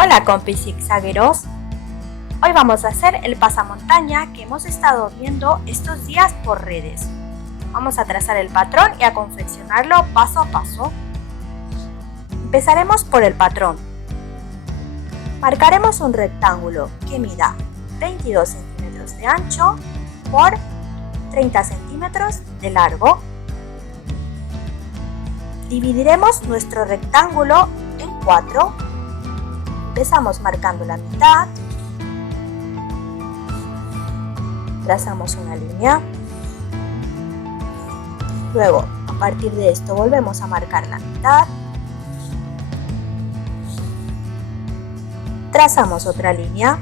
Hola compis zigzagueros, hoy vamos a hacer el pasamontaña que hemos estado viendo estos días por redes. Vamos a trazar el patrón y a confeccionarlo paso a paso. Empezaremos por el patrón. Marcaremos un rectángulo que mida 22 centímetros de ancho por 30 centímetros de largo. Dividiremos nuestro rectángulo en 4. Empezamos marcando la mitad, trazamos una línea, luego a partir de esto volvemos a marcar la mitad, trazamos otra línea,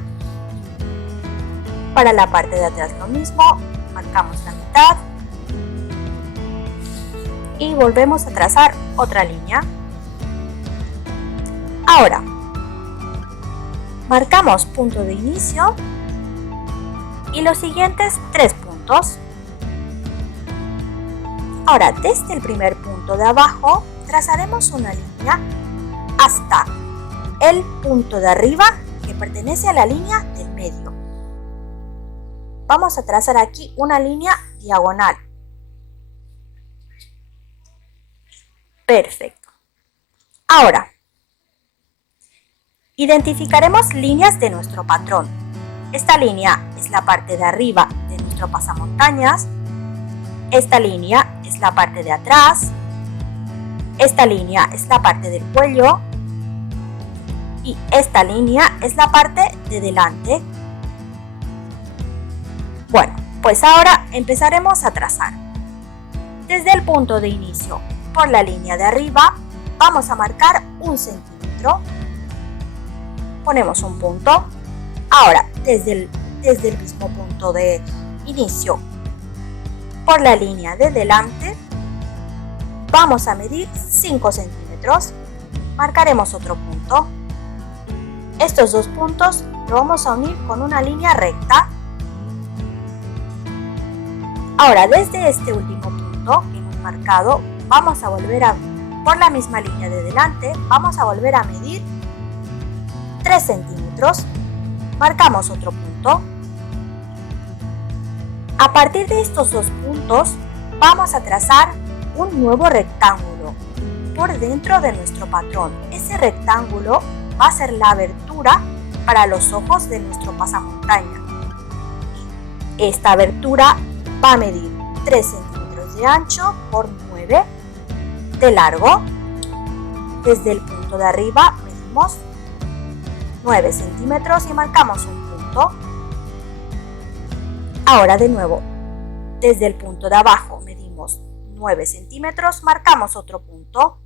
para la parte de atrás lo mismo, marcamos la mitad y volvemos a trazar otra línea. Ahora, marcamos punto de inicio y los siguientes 3 puntos. Ahora, desde el primer punto de abajo, trazaremos una línea hasta el punto de arriba que pertenece a la línea del medio. Vamos a trazar aquí una línea diagonal. Perfecto. Ahora, identificaremos líneas de nuestro patrón. Esta línea es la parte de arriba de nuestro pasamontañas. Esta línea es la parte de atrás. Esta línea es la parte del cuello. Y esta línea es la parte de delante. Bueno, pues ahora empezaremos a trazar. Desde el punto de inicio, por la línea de arriba, vamos a marcar 1 centímetro. Ponemos un punto. Ahora, desde el mismo punto de inicio, por la línea de delante, vamos a medir 5 centímetros. Marcaremos otro punto. Estos 2 puntos lo vamos a unir con una línea recta. Ahora, desde este último punto que hemos marcado, vamos a volver por la misma línea de delante, vamos a volver a medir 3 centímetros, marcamos otro punto. A partir de estos 2 puntos vamos a trazar un nuevo rectángulo por dentro de nuestro patrón. Ese rectángulo va a ser la abertura para los ojos de nuestro pasamontaña. Esta abertura va a medir 3 centímetros de ancho por 9 de largo. Desde el punto de arriba medimos 9 centímetros y marcamos un punto. Ahora de nuevo, desde el punto de abajo medimos 9 centímetros, marcamos otro punto.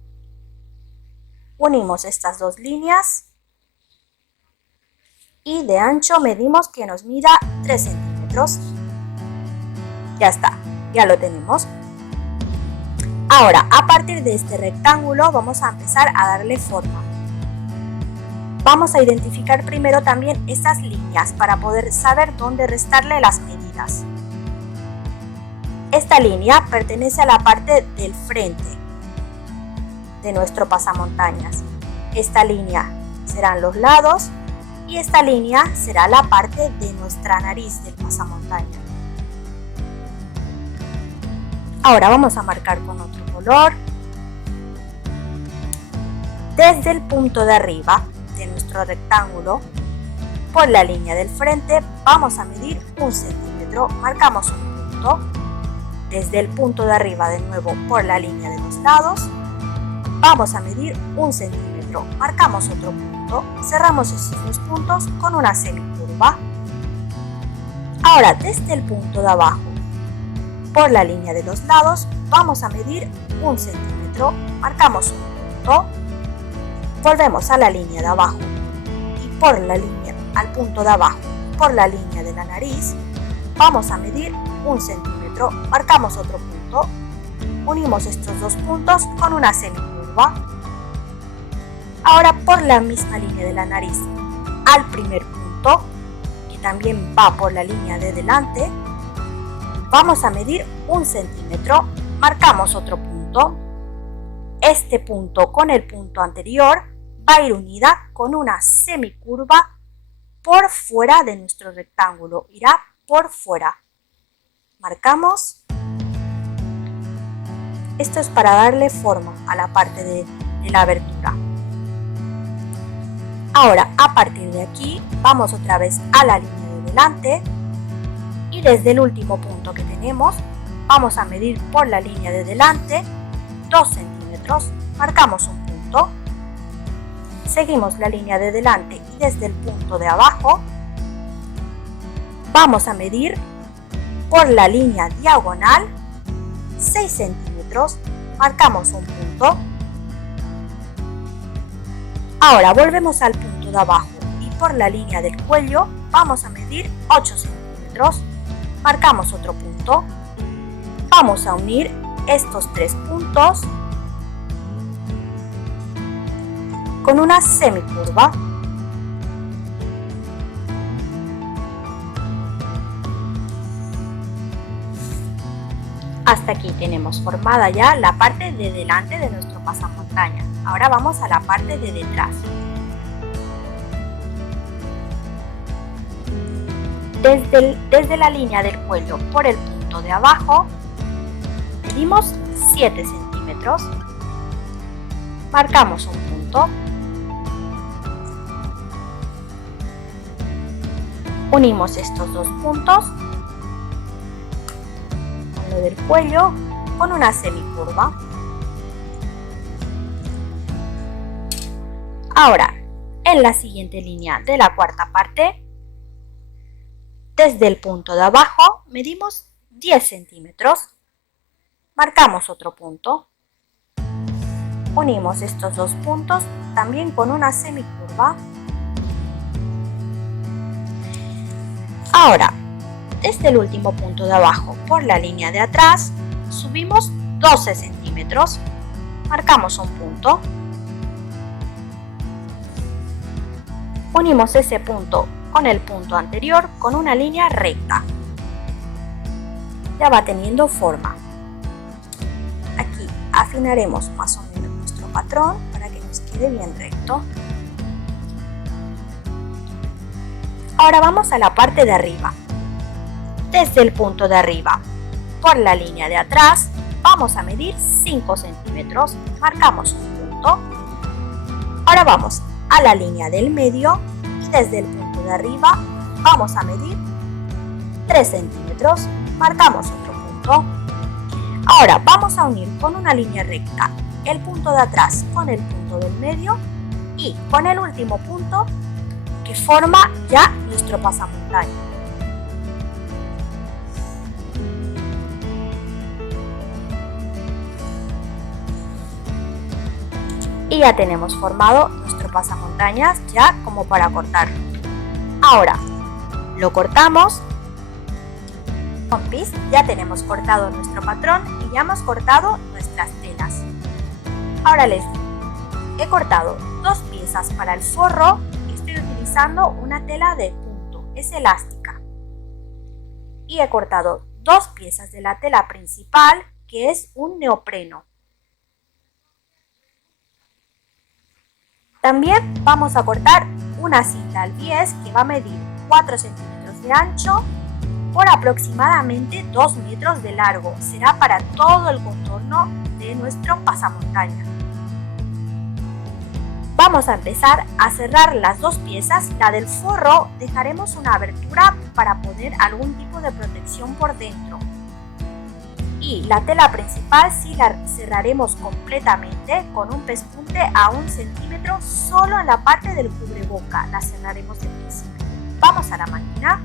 Unimos estas 2 líneas y de ancho medimos que nos mida 3 centímetros. Ya está, ya lo tenemos. Ahora, a partir de este rectángulo vamos a empezar a darle forma. Vamos a identificar primero también estas líneas para poder saber dónde restarle las medidas. Esta línea pertenece a la parte del frente de nuestro pasamontañas. Esta línea serán los lados y esta línea será la parte de nuestra nariz del pasamontañas. Ahora vamos a marcar con otro color. Desde el punto de arriba de nuestro rectángulo, por la línea del frente, vamos a medir 1 centímetro, marcamos un punto. Desde el punto de arriba de nuevo, por la línea de los lados, vamos a medir 1 centímetro, marcamos otro punto, cerramos esos 2 puntos con una semicurva. Ahora, desde el punto de abajo, por la línea de los lados, vamos a medir 1 centímetro, marcamos un punto, volvemos a la línea de abajo y por la línea al punto de abajo, por la línea de la nariz, vamos a medir 1 centímetro, marcamos otro punto, unimos estos 2 puntos con una semicurva. Ahora por la misma línea de la nariz al primer punto, que también va por la línea de delante, vamos a medir 1 centímetro, marcamos otro punto. Este punto con el punto anterior va a ir unida con una semicurva por fuera de nuestro rectángulo, irá por fuera. Marcamos. Esto es para darle forma a la parte de la abertura. Ahora, a partir de aquí, vamos otra vez a la línea de delante y desde el último punto que tenemos, vamos a medir por la línea de delante 2 centímetros, marcamos un punto, seguimos la línea de delante y desde el punto de abajo vamos a medir por la línea diagonal 6 centímetros, marcamos un punto. Ahora volvemos al punto de abajo y por la línea del cuello vamos a medir 8 centímetros, marcamos otro punto. Vamos a unir estos 3 puntos con una semicurva. Hasta aquí tenemos formada ya la parte de delante de nuestro pasamontaña. Ahora vamos a la parte de detrás. Desde la línea del cuello por el punto de abajo, medimos 7 centímetros, marcamos un punto, unimos estos 2 puntos con lo del cuello con una semicurva. Ahora, en la siguiente línea de la cuarta parte, desde el punto de abajo medimos 10 centímetros, marcamos otro punto, unimos estos 2 puntos también con una semicurva. Ahora, desde el último punto de abajo por la línea de atrás, subimos 12 centímetros, marcamos un punto, unimos ese punto con el punto anterior con una línea recta. Ya va teniendo forma. Aquí afinaremos más o menos nuestro patrón para que nos quede bien recto. Ahora vamos a la parte de arriba. Desde el punto de arriba por la línea de atrás vamos a medir 5 centímetros, marcamos un punto. Ahora vamos a la línea del medio y desde el punto de arriba vamos a medir 3 centímetros, marcamos otro punto. Ahora vamos a unir con una línea recta el punto de atrás con el punto del medio y con el último punto que forma ya nuestro pasamontaña. Y ya tenemos formado nuestro pasamontañas ya como para cortarlo. Ahora lo cortamos. Compis, ya tenemos cortado nuestro patrón y ya hemos cortado nuestras telas. Ahora les digo, he cortado 2 piezas para el forro y estoy utilizando una tela de punto, es elástica. Y he cortado 2 piezas de la tela principal que es un neopreno. También vamos a cortar una cinta al bies que va a medir 4 centímetros de ancho por aproximadamente 2 metros de largo. Será para todo el contorno de nuestro pasamontaña. Vamos a empezar a cerrar las 2 piezas. La del forro dejaremos una abertura para poner algún tipo de protección por dentro. Y la tela principal sí la cerraremos completamente con un pespunte a 1 centímetro solo en la parte del cubreboca. La cerraremos de principio. Vamos a la máquina.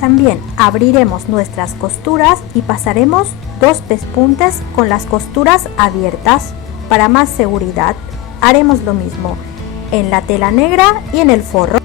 También abriremos nuestras costuras y pasaremos 2 pespuntes con las costuras abiertas. Para más seguridad, haremos lo mismo en la tela negra y en el forro.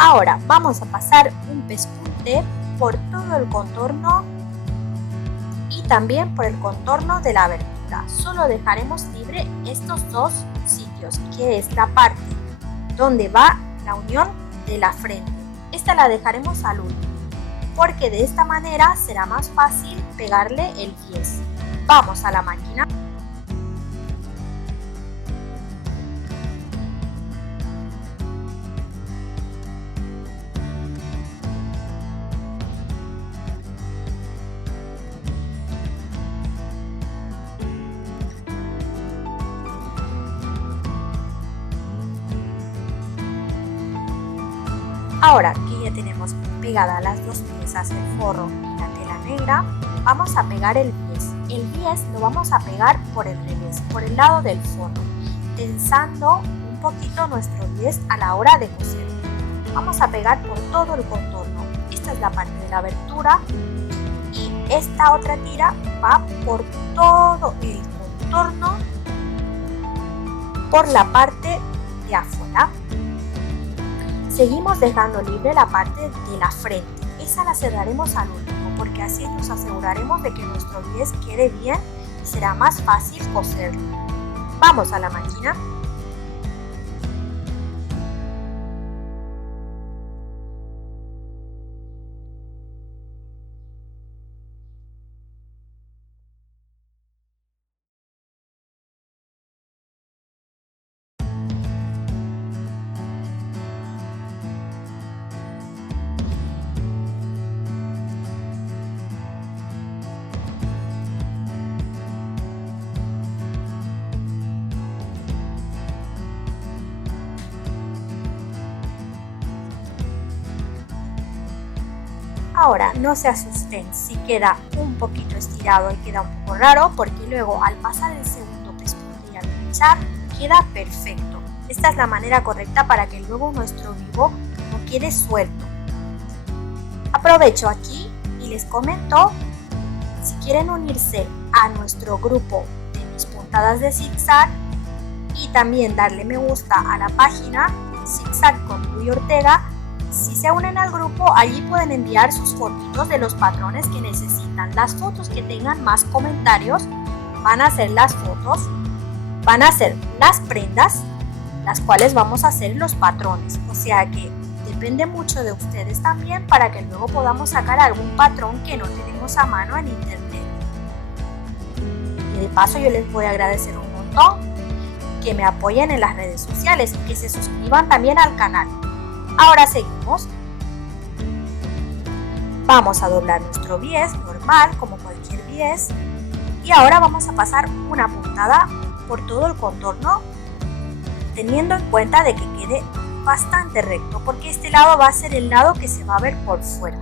Ahora vamos a pasar un pespunte por todo el contorno y también por el contorno de la abertura. Solo dejaremos libre estos dos sitios, que es la parte donde va la unión de la frente. Esta la dejaremos al último, porque de esta manera será más fácil pegarle el bies. Vamos a la máquina. Ahora que ya tenemos pegadas las dos piezas, el forro y la tela negra, vamos a pegar el bies. El bies lo vamos a pegar por el revés, por el lado del forro, tensando un poquito nuestro bies a la hora de coser. Vamos a pegar por todo el contorno. Esta es la parte de la abertura y esta otra tira va por todo el contorno, por la parte de afuera. Seguimos dejando libre la parte de la frente. Esa la cerraremos al último, porque así nos aseguraremos de que nuestro bies quede bien y será más fácil coserlo. Vamos a la máquina. Ahora no se asusten si queda un poquito estirado y queda un poco raro, porque luego al pasar el segundo pespunte y al pinchar queda perfecto. Esta es la manera correcta para que luego nuestro vivo no quede suelto. Aprovecho aquí y les comento, si quieren unirse a nuestro grupo de mis puntadas de zigzag y también darle me gusta a la página Zigzag con Luis Ortega, si se unen al grupo, allí pueden enviar sus fotitos de los patrones que necesitan. Las fotos que tengan más comentarios van a ser las fotos, van a ser las prendas, las cuales vamos a hacer los patrones. O sea que depende mucho de ustedes también para que luego podamos sacar algún patrón que no tenemos a mano en internet. Y de paso yo les voy a agradecer un montón que me apoyen en las redes sociales y que se suscriban también al canal. Ahora seguimos. Vamos a doblar nuestro bies normal, como cualquier bies. Y ahora vamos a pasar una puntada por todo el contorno, teniendo en cuenta de que quede bastante recto, porque este lado va a ser el lado que se va a ver por fuera.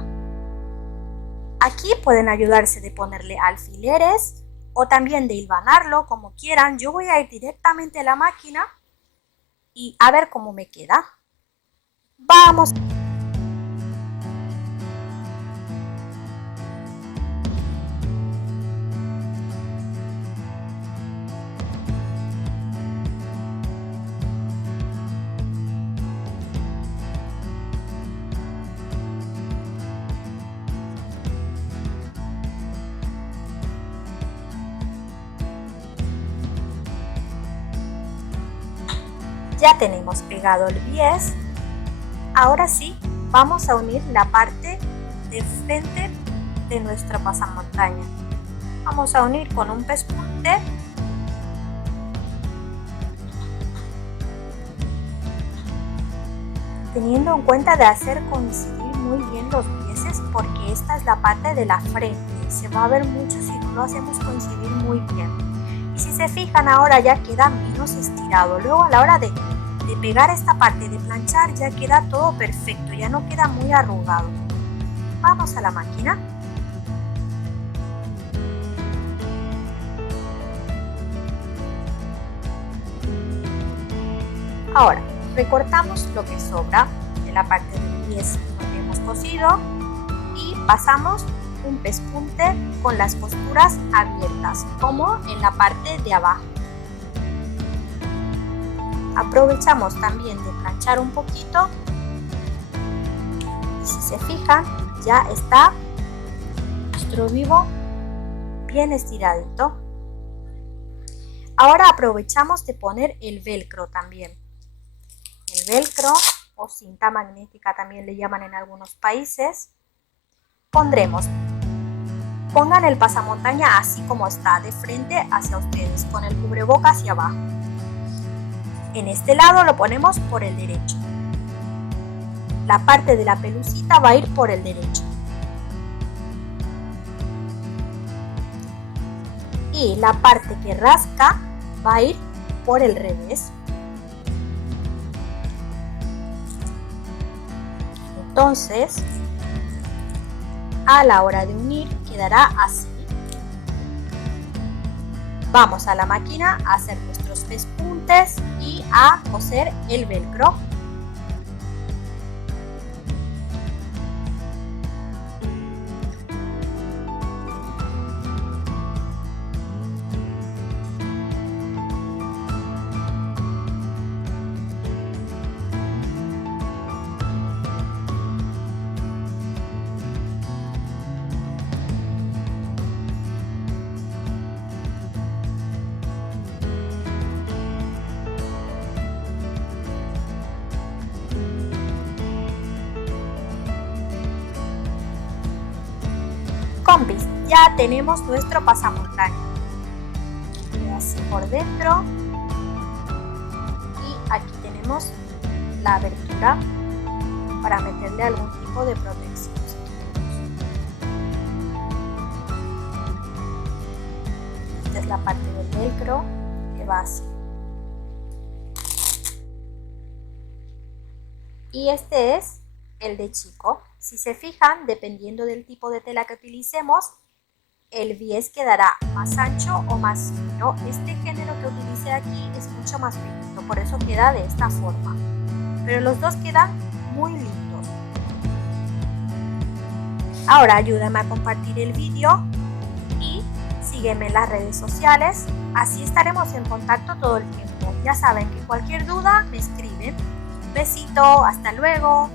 Aquí pueden ayudarse de ponerle alfileres o también de hilvanarlo, como quieran. Yo voy a ir directamente a la máquina y a ver cómo me queda. Vamos. Ya tenemos pegado el bies. Ahora sí, vamos a unir la parte de frente de nuestra pasamontaña. Vamos a unir con un pespunte. Teniendo en cuenta de hacer coincidir muy bien los bieses, porque esta es la parte de la frente. Se va a ver mucho si no lo hacemos coincidir muy bien. Y si se fijan, ahora ya queda menos estirado. Luego a la hora de pegar esta parte, de planchar, ya queda todo perfecto, ya no queda muy arrugado. Vamos a la máquina. Ahora recortamos lo que sobra de la parte del bies donde hemos cosido y pasamos un pespunte con las costuras abiertas, como en la parte de abajo. Aprovechamos también de planchar un poquito se fijan, ya está nuestro vivo bien estiradito. Ahora aprovechamos de poner el velcro también. El velcro o cinta magnética también le llaman en algunos países. Pongan el pasamontaña así como está, de frente hacia ustedes, con el cubreboca hacia abajo. En este lado lo ponemos por el derecho. La parte de la pelucita va a ir por el derecho. Y la parte que rasca va a ir por el revés. Entonces, a la hora de unir quedará así. Vamos a la máquina a hacer nuestros pespuntes y a coser el velcro. Compis, ya tenemos nuestro pasamontaña. Así por dentro. Y aquí tenemos la abertura para meterle algún tipo de protección. Esta es la parte del velcro que va así. Y este es el de chico. Si se fijan, dependiendo del tipo de tela que utilicemos, el bies quedará más ancho o más fino. Este género que utilicé aquí es mucho más finito, por eso queda de esta forma. Pero los dos quedan muy lindos. Ahora ayúdame a compartir el vídeo y sígueme en las redes sociales, así estaremos en contacto todo el tiempo. Ya saben que cualquier duda me escriben. Un besito, hasta luego.